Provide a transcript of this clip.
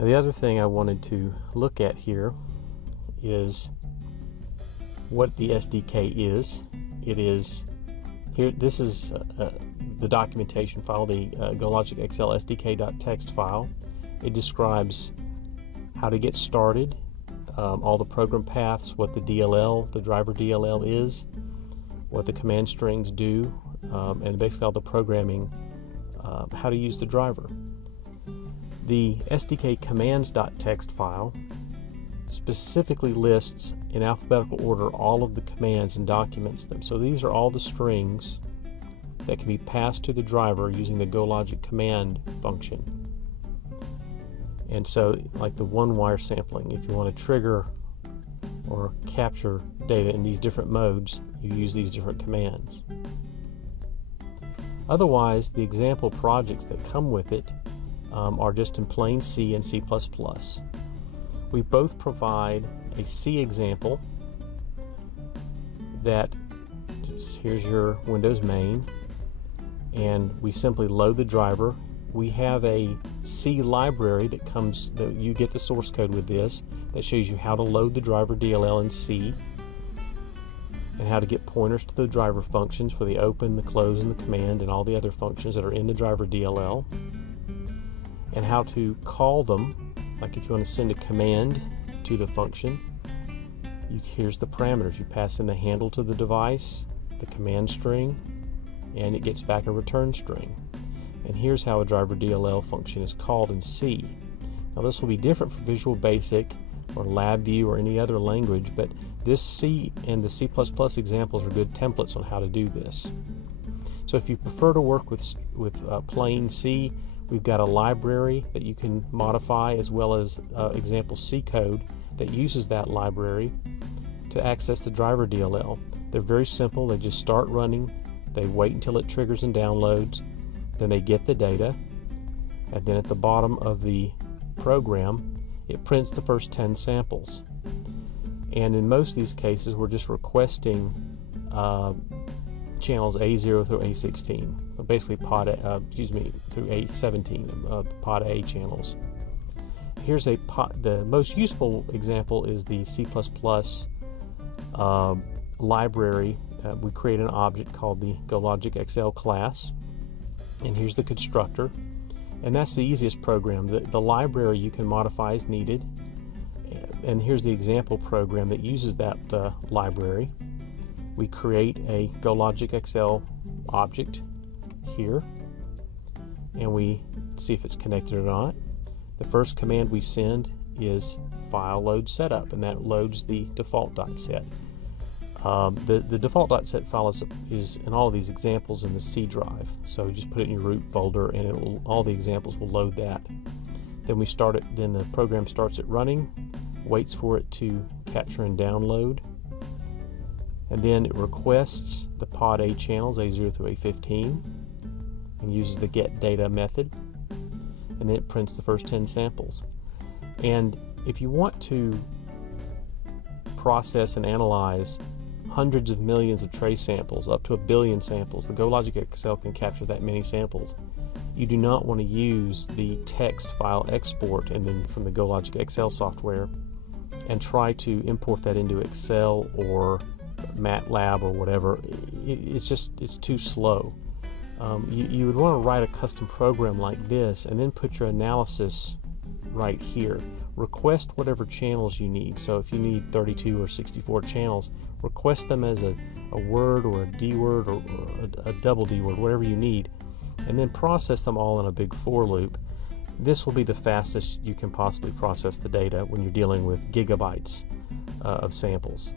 Now the other thing I wanted to look at here is what the SDK is. It is here. This is the documentation file, the GoLogicXL SDK.txt file. It describes how to get started, all the program paths, what the DLL, the driver DLL is, what the command strings do, and basically all the programming, how to use the driver. The SDK commands.txt file specifically lists in alphabetical order all of the commands and documents them. So these are all the strings that can be passed to the driver using the GoLogic command function. And so, like the one-wire sampling, if you want to trigger or capture data in these different modes, you use these different commands. Otherwise, the example projects that come with it are just in plain C and C++. We both provide a C example that, here's your Windows main, and we simply load the driver. We have a C library that comes, that you get the source code with this, that shows you how to load the driver DLL in C, and how to get pointers to the driver functions for the open, the close, and the command, and all the other functions that are in the driver DLL, and how to call them. Like if you want to send a command to the function, here's the parameters. You pass in the handle to the device, the command string, and it gets back a return string. And here's how a driver DLL function is called in C. Now this will be different for Visual Basic or LabVIEW or any other language, but this C and the C++ examples are good templates on how to do this. So if you prefer to work with plain C, we've got a library that you can modify, as well as example C code that uses that library to access the driver DLL. They're very simple. They just start running, they wait until it triggers and downloads, then they get the data, and then at the bottom of the program it prints the first 10 samples. And in most of these cases we're just requesting channels A0 through A16, so basically through A17, pod A channels. Here's the most useful example is the C++ library. We create an object called the GoLogicXL class, and here's the constructor, and that's the easiest program. The library you can modify as needed, and here's the example program that uses that library. We create a GoLogicXL object here, and we see if it's connected or not. The first command we send is file load setup, and that loads the default.set. The default.set file is in all of these examples in the C drive, so you just put it in your root folder, and all the examples will load that. Then we start it. Then the program starts it running, waits for it to capture and download, and then it requests the pod A channels A0 through A15 and uses the get data method, and then it prints the first 10 samples. And if you want to process and analyze hundreds of millions of trace samples, up to 1 billion samples, the GoLogicXL can capture that many samples. You do not want to use the text file export and then from the GoLogicXL software and try to import that into Excel or MATLAB or whatever. It's too slow. You would want to write a custom program like this and then put your analysis right here. Request whatever channels you need. So if you need 32 or 64 channels, request them as a word or a D word or a double D word, whatever you need, and then process them all in a big for loop. This will be the fastest you can possibly process the data when you're dealing with gigabytes of samples.